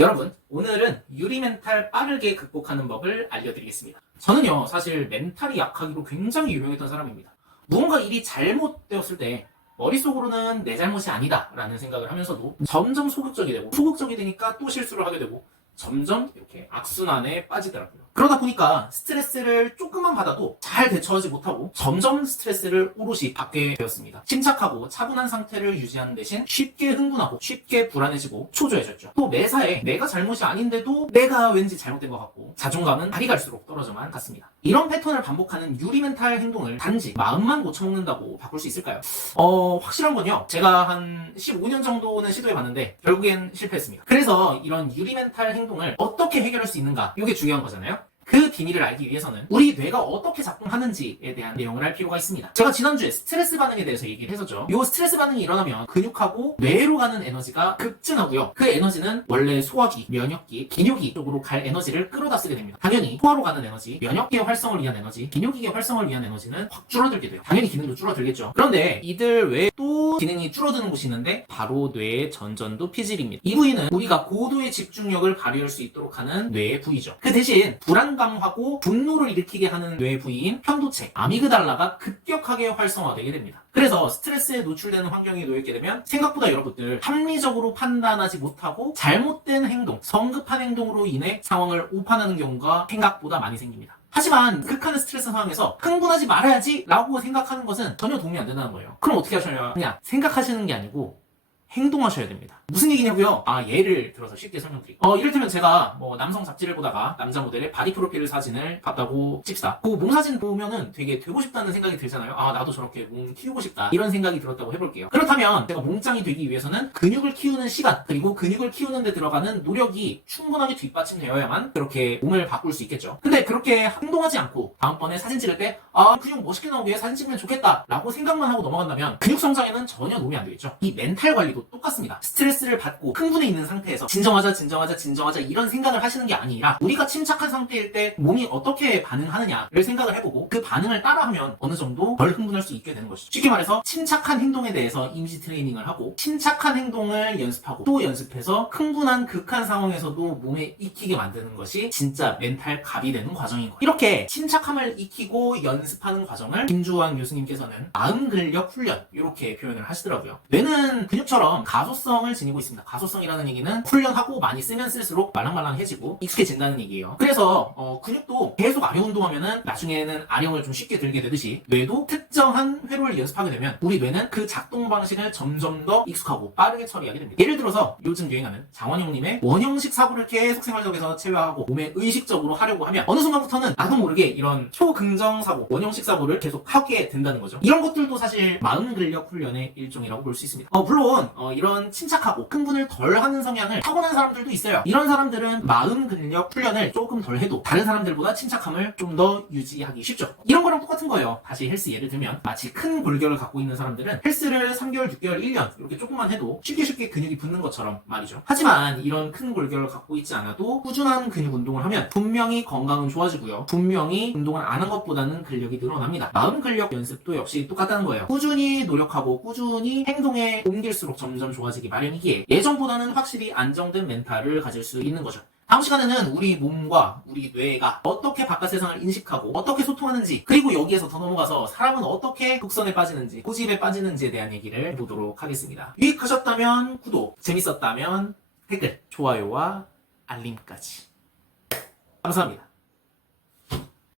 여러분, 오늘은 유리 멘탈 빠르게 극복하는 법을 알려드리겠습니다. 저는요, 사실 멘탈이 약하기로 굉장히 유명했던 사람입니다. 무언가 일이 잘못되었을 때 머릿속으로는 내 잘못이 아니다 라는 생각을 하면서도 점점 소극적이 되고, 소극적이 되니까 또 실수를 하게 되고, 점점 이렇게 악순환에 빠지더라고요. 그러다 보니까 스트레스를 조금만 받아도 잘 대처하지 못하고 점점 스트레스를 오롯이 받게 되었습니다. 침착하고 차분한 상태를 유지하는 대신 쉽게 흥분하고 쉽게 불안해지고 초조해졌죠. 또 매사에 내가 잘못이 아닌데도 내가 왠지 잘못된 것 같고 자존감은 날이 갈수록 떨어져만 갔습니다. 이런 패턴을 반복하는 유리 멘탈 행동을 단지 마음만 고쳐먹는다고 바꿀 수 있을까요? 확실한 건요, 제가 한 15년 정도는 시도해봤는데 결국엔 실패했습니다. 그래서 이런 유리 멘탈 행동을 어떻게 해결할 수 있는가, 이게 중요한 거잖아요. 그 비밀을 알기 위해서는 우리 뇌가 어떻게 작동하는지에 대한 내용을 알 필요가 있습니다. 제가 지난주에 스트레스 반응에 대해서 얘기를 했었죠. 이 스트레스 반응이 일어나면 근육하고 뇌로 가는 에너지가 급증하고요. 그 에너지는 원래 소화기, 면역기, 기뇨기 쪽으로 갈 에너지를 끌어다 쓰게 됩니다. 당연히 소화로 가는 에너지, 면역기의 활성을 위한 에너지, 기뇨기의 활성을 위한 에너지는 확 줄어들게 돼요. 당연히 기능도 줄어들겠죠. 그런데 이들 외에 또 기능이 줄어드는 곳이 있는데 바로 뇌의 전전두 피질입니다. 이 부위는 우리가 고도의 집중력을 발휘할 수 있도록 하는 뇌의 부위죠. 그 대신 불안감하고 분노를 일으키게 하는 뇌 부위인 편도체, 아미그달라가 급격하게 활성화되게 됩니다. 그래서 스트레스에 노출되는 환경에 놓이게 되면 생각보다 여러분들 합리적으로 판단하지 못하고 잘못된 행동, 성급한 행동으로 인해 상황을 오판하는 경우가 생각보다 많이 생깁니다. 하지만 극한의 스트레스 상황에서 흥분하지 말아야지 라고 생각하는 것은 전혀 도움이 안 된다는 거예요. 그럼 어떻게 하셔야 그냥 생각하시는 게 아니고 행동하셔야 됩니다. 무슨 얘기냐고요? 예를 들어서 쉽게 설명드릴게요. 이를테면 제가 남성 잡지를 보다가 남자 모델의 바디 프로필 사진을 봤다고 칩시다. 그 몸 사진 보면은 되게 되고 싶다는 생각이 들잖아요. 나도 저렇게 몸 키우고 싶다, 이런 생각이 들었다고 해볼게요. 그렇다면 제가 몸짱이 되기 위해서는 근육을 키우는 시간, 그리고 근육을 키우는 데 들어가는 노력이 충분하게 뒷받침되어야만 그렇게 몸을 바꿀 수 있겠죠. 근데 그렇게 행동하지 않고 다음번에 사진 찍을 때 근육 멋있게 나오게 사진 찍으면 좋겠다 라고 생각만 하고 넘어간다면 근육 성장에는 전혀 도움이 안 되겠죠. 이 멘탈 관리도 똑같습니다. 스트레스를 받고 흥분해 있는 상태에서 진정하자 이런 생각을 하시는 게 아니라 우리가 침착한 상태일 때 몸이 어떻게 반응하느냐를 생각을 해보고 그 반응을 따라하면 어느 정도 덜 흥분할 수 있게 되는 것이죠. 쉽게 말해서 침착한 행동에 대해서 이미지 트레이닝을 하고 침착한 행동을 연습하고 또 연습해서 흥분한 극한 상황에서도 몸에 익히게 만드는 것이 진짜 멘탈 갑이 되는 과정인 거예요. 이렇게 침착함을 익히고 연습하는 과정을 김주환 교수님께서는 마음 근력 훈련, 이렇게 표현을 하시더라고요. 뇌는 근육처럼 가소성을 지니고 있습니다. 가소성이라는 얘기는 훈련하고 많이 쓰면 쓸수록 말랑말랑해지고 익숙해진다는 얘기예요. 그래서 근육도 계속 아령 운동하면은 나중에는 아령을 좀 쉽게 들게 되듯이 뇌도 특정한 회로를 연습하게 되면 우리 뇌는 그 작동 방식을 점점 더 익숙하고 빠르게 처리하게 됩니다. 예를 들어서 요즘 유행하는 장원영님의 원형식 사고를 계속 생활 속에서 체화하고 몸에 의식적으로 하려고 하면 어느 순간부터는 나도 모르게 이런 초긍정 사고, 원형식 사고를 계속 하게 된다는 거죠. 이런 것들도 사실 마음 근력 훈련의 일종이라고 볼 수 있습니다. 물론 이런 침착하고 흥분을 덜 하는 성향을 타고난 사람들도 있어요. 이런 사람들은 마음 근력 훈련을 조금 덜 해도 다른 사람들보다 침착함을 좀 더 유지하기 쉽죠. 이런 거랑 똑같은 거예요. 다시 헬스 예를 들면 마치 큰 골격을 갖고 있는 사람들은 헬스를 3개월, 6개월, 1년 이렇게 조금만 해도 쉽게 근육이 붙는 것처럼 말이죠. 하지만 이런 큰 골격을 갖고 있지 않아도 꾸준한 근육 운동을 하면 분명히 건강은 좋아지고요. 분명히 운동을 안 한 것보다는 근력이 늘어납니다. 마음 근력 연습도 역시 똑같다는 거예요. 꾸준히 노력하고 꾸준히 행동에 옮길수록 점점 좋아지기 마련이기에 예전보다는 확실히 안정된 멘탈을 가질 수 있는 거죠. 다음 시간에는 우리 몸과 우리 뇌가 어떻게 바깥 세상을 인식하고 어떻게 소통하는지, 그리고 여기에서 더 넘어가서 사람은 어떻게 독선에 빠지는지, 고집에 빠지는지에 대한 얘기를 해보도록 하겠습니다. 유익하셨다면 구독, 재밌었다면 댓글, 좋아요와 알림까지. 감사합니다.